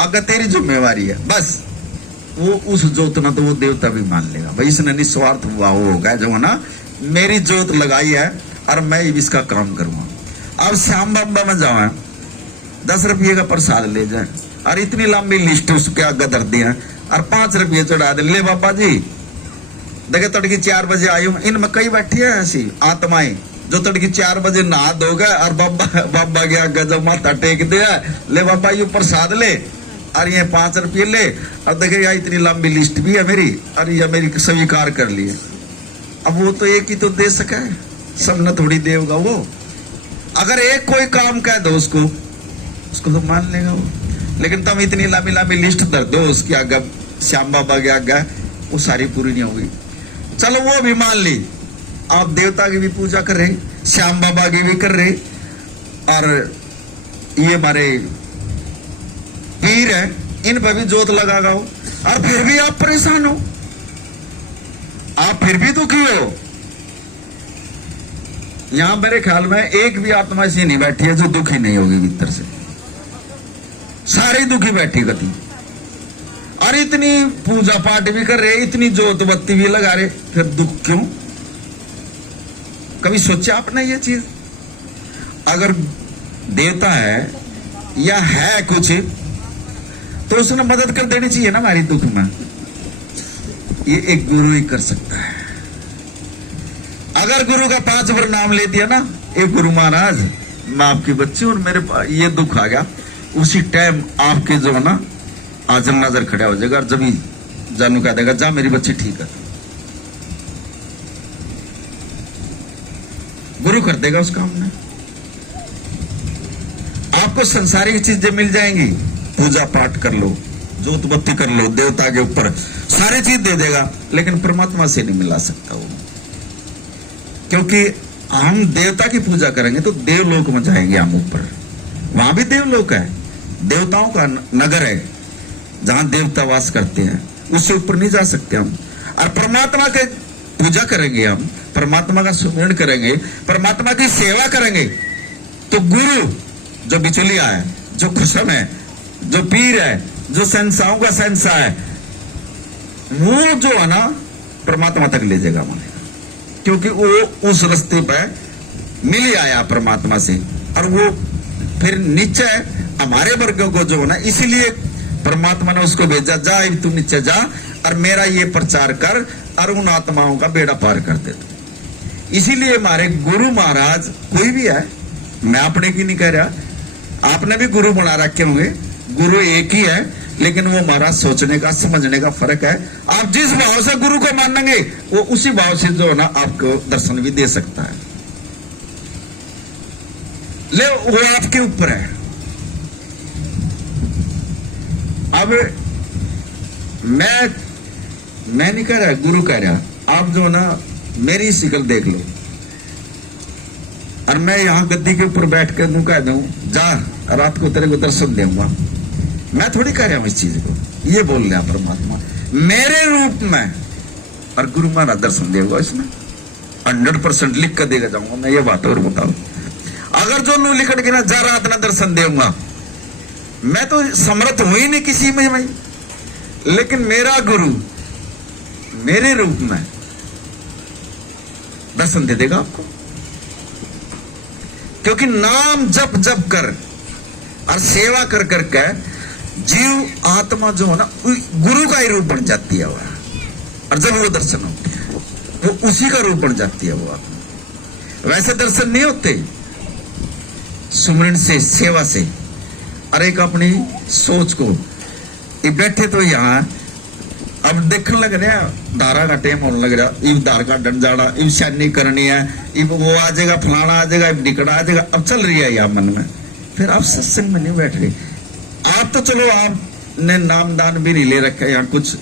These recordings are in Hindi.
अगर तेरी जिम्मेवारी है बस, वो उस जोत ना तो वो देवता भी मान लेगा भाई इसने निस्वार्थ हुआ होगा जो है ना, मेरी जोत लगाई है और मैं इसका काम करूंगा। अब श्याम बाबा में जाओ 10 रुपये का प्रसाद ले जाए और इतनी लंबी लिस्ट उसके आगे धर दिया और 5 रुपये चढ़ा दे, ले बाबा जी देखे तड़की 4 बजे आई हूँ। इनमें कई बैठी है ऐसी आत्माएं जो तड़की 4 बजे नहा धोगा और बाबा के आगे जब माथा टेक दिया, ले बाबा ये प्रसाद ले और ये 5 रुपये ले और देखे यार इतनी लंबी लिस्ट भी है मेरी और ये मेरी स्वीकार कर लिए। अब वो तो एक ही तो दे सका है, सब न थोड़ी देगा वो। अगर एक कोई काम कह दो उसको तो मान लेगा वो, लेकिन तुम इतनी लंबी लंबी लिस्ट धर दो उसकी आगे, श्याम बाबा के आगे, वो सारी पूरी नहीं होगी। चलो वो भी मान ली, आप देवता की भी पूजा कर रहे, श्याम बाबा की भी कर रहे और ये हमारे पीर है इन पर भी जोत लगा गाओ, और फिर भी आप परेशान हो, आप फिर भी दुखी हो। यहां मेरे ख्याल में एक भी आत्मा ऐसी नहीं बैठी है जो दुखी नहीं होगी भीतर से, सारी दुखी बैठी गति। और इतनी पूजा पाठ भी कर रहे, इतनी जोत बत्ती भी लगा रहे, फिर दुख क्यों? कभी सोचा आपने ये चीज? अगर देवता है या है कुछ तो उसने मदद कर देनी चाहिए ना हमारी दुख में। ये एक गुरु ही कर सकता है। अगर गुरु का 5 बार नाम ले दिया ना, एक गुरु महाराज मैं आपकी बच्ची और मेरे पास ये दुख आ गया, उसी टाइम आपके जो है ना आजर नजर खड़ा हो जाएगा और जब ही जानू कह देगा जा मेरी बच्ची ठीक है, गुरु कर देगा उस काम में। आपको संसारिक चीजें मिल जाएंगी, पूजा पाठ कर लो, जोत बत्ती कर लो, देवता के ऊपर सारी चीज दे देगा, लेकिन परमात्मा से नहीं मिला सकता वो। क्योंकि हम देवता की पूजा करेंगे तो देवलोक में जाएंगे हम ऊपर, वहां भी देवलोक है, देवताओं का नगर है जहां देवता वास करते हैं, उससे ऊपर नहीं जा सकते हम। और परमात्मा के पूजा करेंगे हम, परमात्मा का सुमिरन करेंगे, परमात्मा की सेवा करेंगे, तो गुरु जो बिचौलिया है, जो खुशम है, जो पीर है, जो संसाओं का संसा है, वो जो है ना परमात्मा तक ले जाएगा हमारे, क्योंकि वो उस रास्ते पर मिल ही आया परमात्मा से। और वो फिर नीचे हमारे वर्गों को जो है ना, इसीलिए परमात्मा ने उसको भेजा, जा तू नीचे जा और मेरा ये प्रचार कर और उन आत्माओं का बेड़ा पार कर दे। इसीलिए हमारे गुरु महाराज कोई भी है, मैं अपने की नहीं कह रहा, आपने भी गुरु बना रखे होंगे, गुरु एक ही है, लेकिन वो हमारा सोचने का समझने का फर्क है। आप जिस भाव से गुरु को मानेंगे वो उसी भाव से जो है ना आपको दर्शन भी दे सकता है, ले वो आपके ऊपर है। अब मैं नहीं कह रहा, गुरु कह रहा, आप जो ना मेरी शिकल देख लो और मैं यहां गद्दी के ऊपर बैठ कर कह दूं जा रात को तेरे को दर्शन दूंगा, मैं थोड़ी कह रहा हूं इस चीज को, ये बोल रहा परमात्मा मेरे रूप में, और गुरु महाराज दर्शन देगा इसमें 100% लिख कर देगा जाऊंगा मैं, ये बात और बताऊं। अगर जो नू लिखट के ना जा रात ना दर्शन दूंगा, मैं तो समर्थ हूं ही नहीं किसी में भाई, लेकिन मेरा गुरु मेरे रूप में दर्शन दे देगा आपको, क्योंकि नाम जप जप कर और सेवा कर करके जीव आत्मा जो है ना गुरु का ही रूप बन जाती है वह, और जब वो दर्शन होते हैं वो उसी का रूप बन जाती है वो आत्मा। वैसे दर्शन नहीं होते, सुमरन से, सेवा से, और एक अपनी सोच को ये बैठे तो यहाँ अब देखने लग रहे हैं, धारा का टाइम होने लग रहा, इब धार का डंड जाना, इब शानी करनी है, इब वो आ जाएगा, फलाना आ जाएगा, इब डिकड़ा आ जाएगा, अब चल रही है यहाँ मन में। फिर आप सत्संग में नहीं बैठ रहे। आप तो चलो आपने नाम दान भी नहीं ले रखा, यहाँ कुछ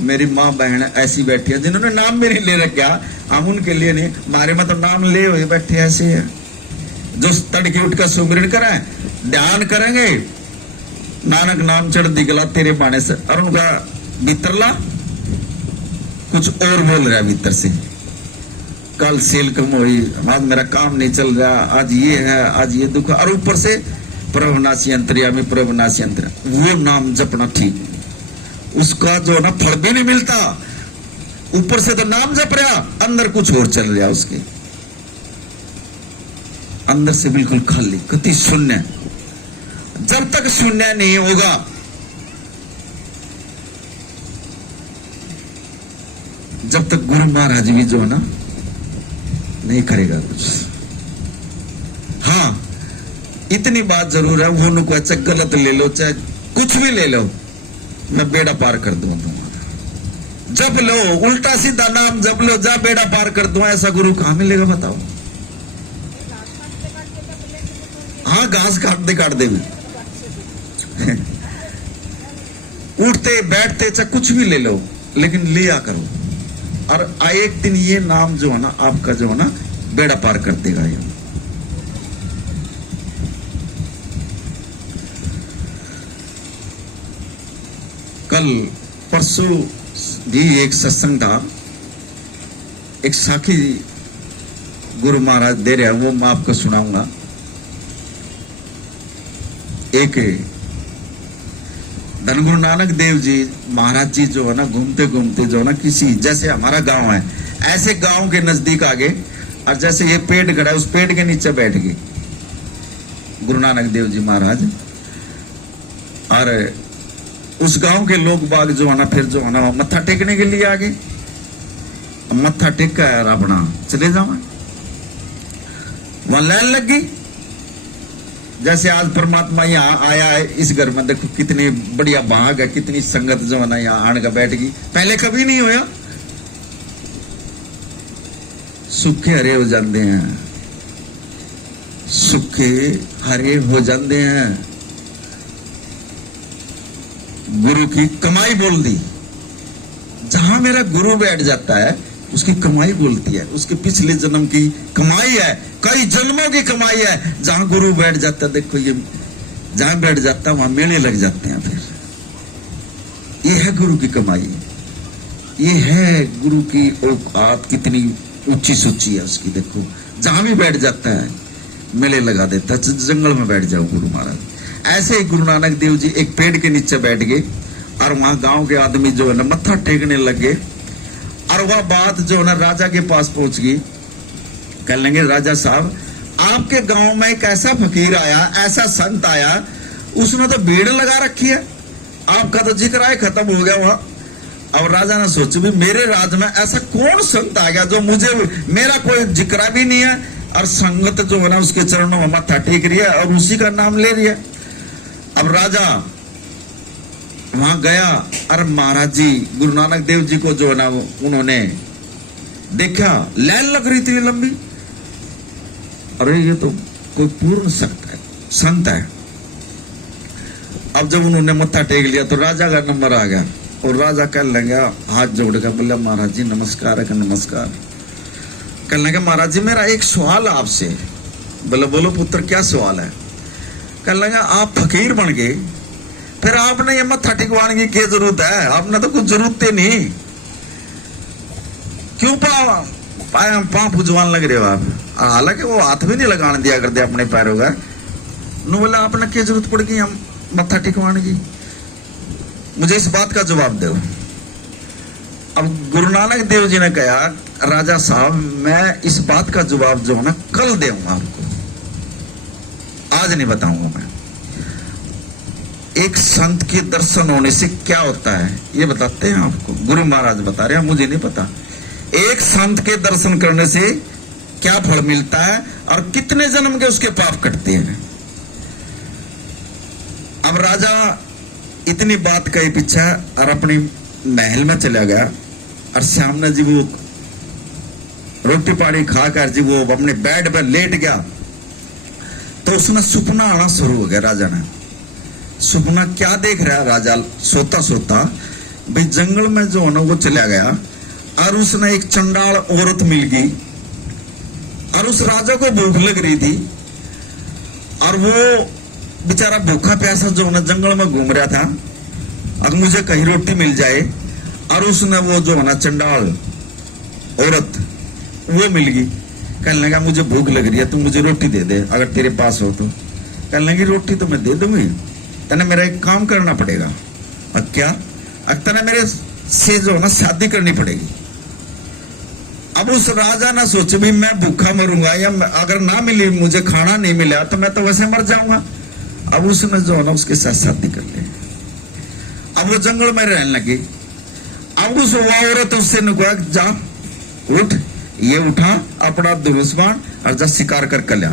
मेरी माँ बहन ऐसी बैठी है जिन्होंने नाम भी नहीं ले रखा, हम उनके लिए नहीं, हमारे में तो नाम ले हुए बैठे ऐसे है जो तड़के उठ कर सुमिरन करें, ध्यान करेंगे, नानक नाम चढ़ दिखला तेरे बाणे से, और उनका भीतरला कुछ और बोल रहा है भीतर से, कल सेल कम हुई, आज मेरा काम नहीं चल रहा, आज ये है, आज ये दुख, और ऊपर से प्रभुनासी अंतर्यामी प्रभुनासी अंतर्यामी, वो नाम जपना ठीक। उसका जो ना फल भी नहीं मिलता, ऊपर से तो नाम जप रहा, अंदर कुछ और चल रहा, उसके अंदर से बिल्कुल खाली, कति शून्य। जब तक शून्य नहीं होगा, जब तक गुरु महाराज भी जो ना नहीं करेगा कुछ। हाँ, इतनी बात जरूर है, वो नुको चाहे गलत ले लो चाहे कुछ भी ले लो, मैं बेड़ा पार कर दूं तुम्हारा। जब लो, उल्टा सीधा नाम जब लो, जा बेड़ा पार कर दूं, ऐसा गुरु कहां मिलेगा बताओ? हाँ, घास काट दे उठते बैठते चाहे कुछ भी ले लो, लेकिन लिया करो। और एक दिन ये नाम जो है ना आपका जो है ना बेड़ा पार कर देगा। ये कल परसों भी एक सत्संग था, एक साखी गुरु महाराज दे रहे हैं, वो मैं आपको सुनाऊंगा। एक धन गुरु नानक देव जी महाराज जी जो है ना घूमते घूमते जो है ना किसी, जैसे हमारा गांव है ऐसे गांव के नजदीक आ गए, और जैसे ये पेड़ खड़ा है उस पेड़ के नीचे बैठ गए गुरु नानक देव जी महाराज। और उस गांव के लोग बाग जो है ना फिर जो है ना मत्था टेकने के लिए आ गए। मत्था टेक कर अपना चले जाओ, वहां लाइन लग गई। जैसे आज परमात्मा यहाँ आया है इस घर में, देखो कितनी बढ़िया भाग है, कितनी संगत जो है ना यहाँ आने का बैठ गई, पहले कभी नहीं होया। सूखे हरे हो जाते हैं, सूखे हरे हो जाते हैं। गुरु की कमाई बोल दी, जहां मेरा गुरु बैठ जाता है उसकी कमाई बोलती है, उसके पिछले जन्म की कमाई है, कई जन्मों की कमाई है। जहां गुरु बैठ जाता है, देखो ये जहां बैठ जाता है वहां मेले लग जाते हैं। फिर ये है गुरु की कमाई, ये है गुरु की औकात, कितनी ऊंची सूची है उसकी। देखो जहां भी बैठ जाता है मेले लगा देता है। जंगल में बैठ जाओ गुरु महाराज। ऐसे ही गुरु नानक देव जी एक पेड़ के नीचे बैठ गए, और वहां गांव के आदमी जो है ना मत्था टेकने लगे। और वह बात जो है ना राजा के पास पहुंच गई। कह लेंगे राजा साहब, आपके गांव में एक ऐसा फकीर आया, ऐसा संत आया, उसने तो भीड़ लगा रखी है, आपका तो जिक्र आए खत्म हो गया वहां। अब राजा ने सोचा भी मेरे राज में ऐसा कौन संत आ गया जो मुझे, मेरा कोई जिक्र भी नहीं है, और संगत जो है ना उसके चरणों में मत्था टेक रही है और उसी का नाम ले रही है। अब राजा वहां गया, और महाराज जी गुरु नानक देव जी को जो है ना उन्होंने देखा, लाइन लग रही थी लंबी। अरे ये तो कोई पूर्ण संत है। अब जब उन्होंने मत्था टेक लिया तो राजा का नंबर आ गया, और राजा कह लगे हाथ जोड़ कर बोला महाराज जी नमस्कार है। नमस्कार। कह लगे महाराज जी मेरा एक सवाल आपसे। बोले बोलो पुत्र क्या सवाल है। कह लगे आप फकीर बन गए, फिर आपने ये मत्था टिकवाने की क्या जरूरत है, आपने तो कुछ जरूरत ही नहीं, क्यों पाँव पुजवान लग रहे हो आप। हालांकि वो हाथ भी नहीं लगाने दिया करते अपने पैरों का। नु बोला आपने क्या जरूरत पड़ गई हम मत्था टिकवाने की, मुझे इस बात का जवाब दो। अब गुरु नानक देव जी ने कहा राजा साहब मैं इस बात का जवाब जो है ना कल दूंगा आपको, आज नहीं बताऊंगा मैं। एक संत के दर्शन होने से क्या होता है ये बताते हैं आपको, गुरु महाराज बता रहे हैं, मुझे नहीं पता। एक संत के दर्शन करने से क्या फल मिलता है और कितने जन्म के उसके पाप कटते हैं। अब राजा इतनी बात कही पीछा और अपनी महल में चला गया, और सामने जी वो रोटी पानी खाकर जी वो अपने बेड पर लेट गया, तो उसने सपना आना शुरू हो गया। राजा ने सपना क्या देख रहा है, राजा सोता सोता भाई जंगल में जो है ना वो चला गया, और उसने एक चंडाल औरत मिल गई, और उस राजा को भूख लग रही थी, और वो बेचारा भूखा प्यासा जो है ना जंगल में घूम रहा था, और मुझे कहीं रोटी मिल जाए। और उसने वो जो है ना चंडाल औरत वो मिल गई, कहने लगा मुझे भूख लग रही है, तू मुझे रोटी दे दे अगर तेरे पास हो तो। कहने लगी रोटी तो मैं दे दूंगी, तने मेरा एक काम करना पड़ेगा। और क्या? तने मेरे से जो ना शादी करनी पड़ेगी। अब उस राजा ना सोचे भी मैं भूखा मरूंगा, या अगर ना मिली मुझे खाना नहीं मिला तो मैं तो वैसे मर जाऊंगा। अब उसने जो है ना उसके साथ शादी कर ली। अब वो जंगल में रहने लगी। अब उस औरत उससे ने कहा जा उठ, ये उठा अपना धनुष्बाण और जा शिकार करके ले।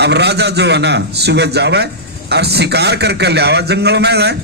अब राजा जो है ना सुबह जावे और शिकार करके ले आवा जंगल में जाए।